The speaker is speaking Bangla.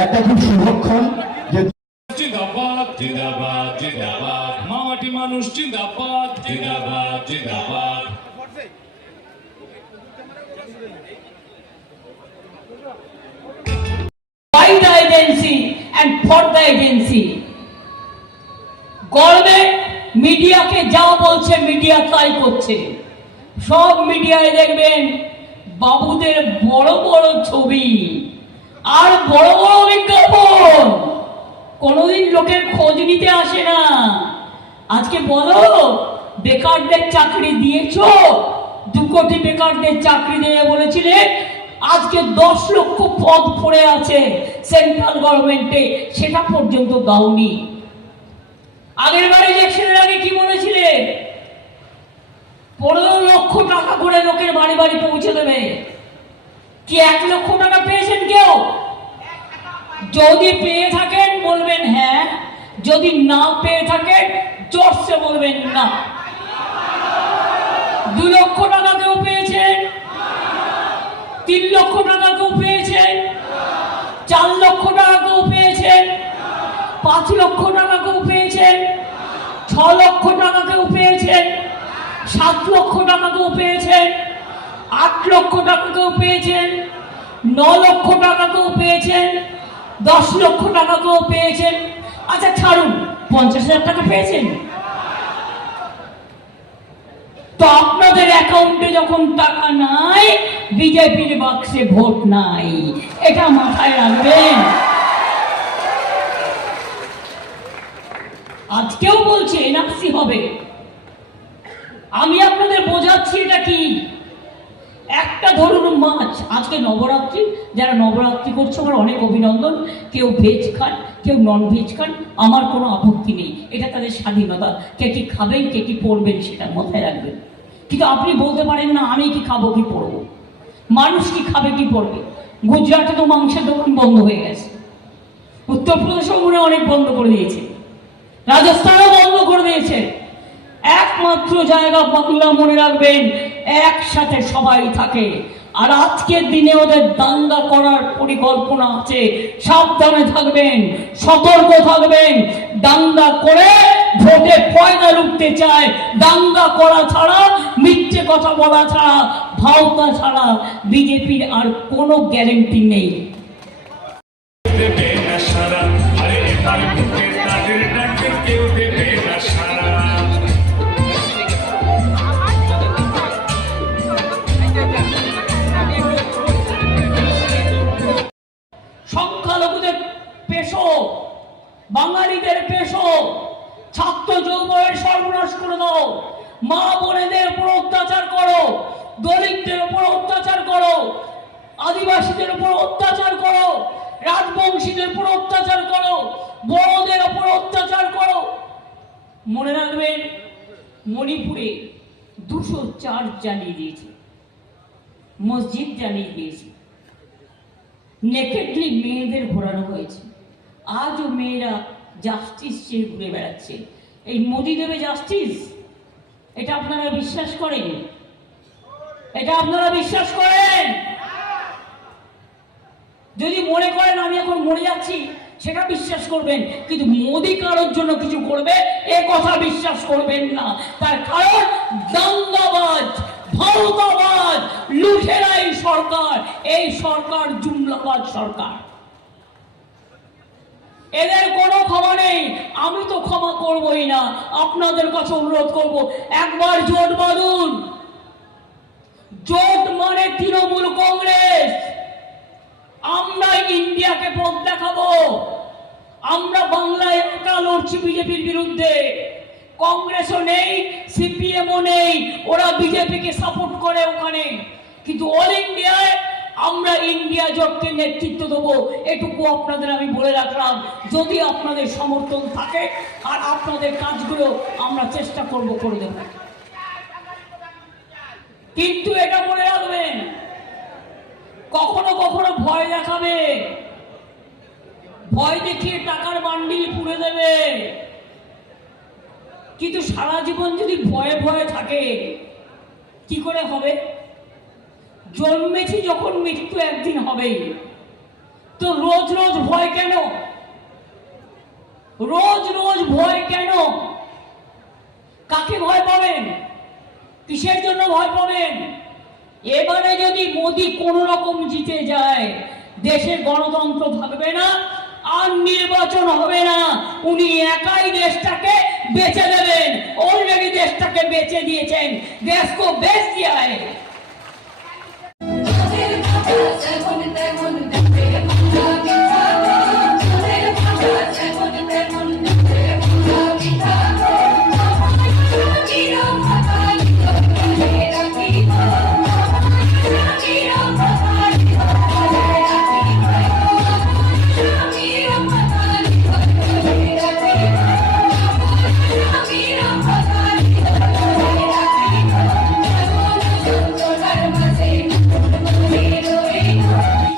একটা খুব শুভক্ষণ যে জিন্দাবাদ জিন্দাবাদ জিন্দাবাদ মাটি মানুষ জিন্দাবাদ জিন্দাবাদ জিন্দাবাদ। By the agency and for the agency. Government মিডিয়াকে যা বলছে মিডিয়া তাই করছে। সব মিডিয়ায় দেখবেন বাবুদের বড় বড় ছবি আর বড় বড় বিজ্ঞাপন, কোনোদিন লোকের খোঁজ নিতে আসে না। আজকে বলো বেকারদের চাকরি দিয়েছো, 2 কোটি বেকারদের চাকরি দিয়ে বলেছিলেন, আজকে 10 লক্ষ পদ পড়ে আছে সেন্ট্রাল গভর্নমেন্টে, সেটা পর্যন্ত দাওনি। আগের বার ইলেকশনের আগে কি বলেছিলে? 15 লক্ষ টাকা করে লোকের বাড়ি বাড়ি পৌঁছে দেবে। কি 1 লক্ষ টাকা পেয়েছেন কেউ? যদি পেয়ে থাকেন বলবেন হ্যাঁ, যদি না পেয়ে থাকেন জোরসে বলবেন না। 2 লক্ষ টাকা কেউ পেয়েছেন? 3 লক্ষ টাকা কেউ পেয়েছেন? 4 লক্ষ টাকা কেউ পেয়েছেন? 5 লক্ষ টাকা কেউ পেয়েছেন? 6 লক্ষ টাকা কেউ পেয়েছেন? 7 লক্ষ টাকা কেউ পেয়েছেন? 8 লক্ষ টাকা কেউ পেয়েছেন? 9 লক্ষ টাকা কেউ পেয়েছেন? 10 লক্ষ টাকা কেউ পেয়েছেন? আচ্ছা ছাড়ুন, 50,000 টাকা পেয়েছেন? তো আপনাদের অ্যাকাউন্টে যখন টাকা নাই, বিজেপির বাক্সে ভোট নাই, এটা মাথায় রাখবেন। আজকেও বলছে এনআরসি হবে। আমি আপনাদের বোঝাচ্ছি এটা কি। একটা ধরুন মাছ, আজকে নবরাত্রি, যারা নবরাত্রি করছে আমার অনেক অভিনন্দন। কেউ ভেজ খান, কেউ নন ভেজ খান, আমার কোনো আপত্তি নেই, এটা তাদের স্বাধীনতা। কে কি খাবেন, কে কি পড়বেন, সেটা মাথায় রাখবেন। কিন্তু আপনি বলতে পারেন না আমি কি খাবো কি পড়বো, মানুষ কি খাবে কি পড়বে। গুজরাটে তো মাংসের দোকান বন্ধ হয়ে গেছে, উত্তরপ্রদেশেও মনে অনেক বন্ধ করে দিয়েছে, রাজস্থানও বন্ধ করে দিয়েছে। একমাত্র জায়গা বাংলা, মনে রাখবেন, একসাথে সবাই থাকে। আর আজকের দিনে ওদের দাঙ্গা করার পরিকল্পনা আছে, সাবধানে থাকবেন, সতর্ক থাকবেন। দাঙ্গা করে ভোটে পয়দা লুটতে চায়, দাঙ্গা করা ছাড়া, মিথ্যে কথা বলা ছাড়া, ভাওতা ছাড়া বিজেপির আর কোনো গ্যারেন্টি নেই। সংখ্যালঘুদের পেশো, বাঙালিদের পেশো, ছাত্র যৌবনের সর্বনাশ করে দাও, মা বোনেদের উপর অত্যাচার করো, দলিতদের উপর অত্যাচার করো, আদিবাসীদের উপর অত্যাচার করো, রাজবংশীদের উপর অত্যাচার করো, বড়দের উপর অত্যাচার করো। মনে রাখবেন, মণিপুরে 200 চার্চ জ্বালিয়ে দিয়েছে, মসজিদ জ্বালিয়ে দিয়েছে, নেকেডলি মেয়েদের ঘোরানো হয়েছে। আজও মেয়েরা জাস্টিস চেয়ে ঘুরে বেড়াচ্ছে। এই মোদি দেবে জাস্টিস? এটা আপনারা বিশ্বাস করেন? এটা আপনারা বিশ্বাস করেন? যদি মনে করেন আমি এখন মরে যাচ্ছি, সেটা বিশ্বাস করবেন, কিন্তু মোদি কারোর জন্য কিছু করবে এ কথা বিশ্বাস করবেন না। তার কারণ দাঙ্গাবাজ, ভাওতাবাজ, লুঠেরাই সরকার, এই সরকার জুমলাবাজ সরকার। এদের কোনো ক্ষমা নেই, আমি তো ক্ষমা করবই না। আপনাদের কাছে অনুরোধ করব, একবার জোট বাঁধুন। জোট মানে তৃণমূল কংগ্রেস। আমরা ইন্ডিয়াকে পথ দেখাবো। আমরা বাংলায় একা লড়ছি বিজেপির বিরুদ্ধে। কংগ্রেসও নেই, সিপিএমও নেই, ওরা বিজেপিকে সাপোর্ট করে ওখানে। কিন্তু অল ইন্ডিয়ায় আমরা ইন্ডিয়া জোটকে নেতৃত্ব দেবো, এটুকু আপনাদের আমি বলে রাখলাম। যদি আপনাদের সমর্থন থাকে আর আপনাদের কাজগুলো আমরা চেষ্টা করব করে দেব। কিন্তু এটা মনে রাখবেন, কখনো কখনো ভয় দেখাবে, ভয় দেখিয়ে টাকার বান্ডিল পুড়ে দেবে। কিন্তু সারা জীবন যদি ভয়ে ভয়ে থাকে কি করে হবে? জন্মেছি যখন, মৃত্যু একদিন হবেই। তো রোজ রোজ ভয় কেন? রোজ রোজ ভয় কেন? কাকে ভয় পাবেন? কিসের জন্য ভয় পাবেন? এবারে যদি মোদি কোন রকম জিতে যায়, দেশের গণতন্ত্র থাকবে না, আর নির্বাচন হবে না। উনি একাই দেশটাকে বেচে দেবেন। অলরেডি দেশটাকে বেচে দিয়েছেন। দেশকে বেচ দিয়া है।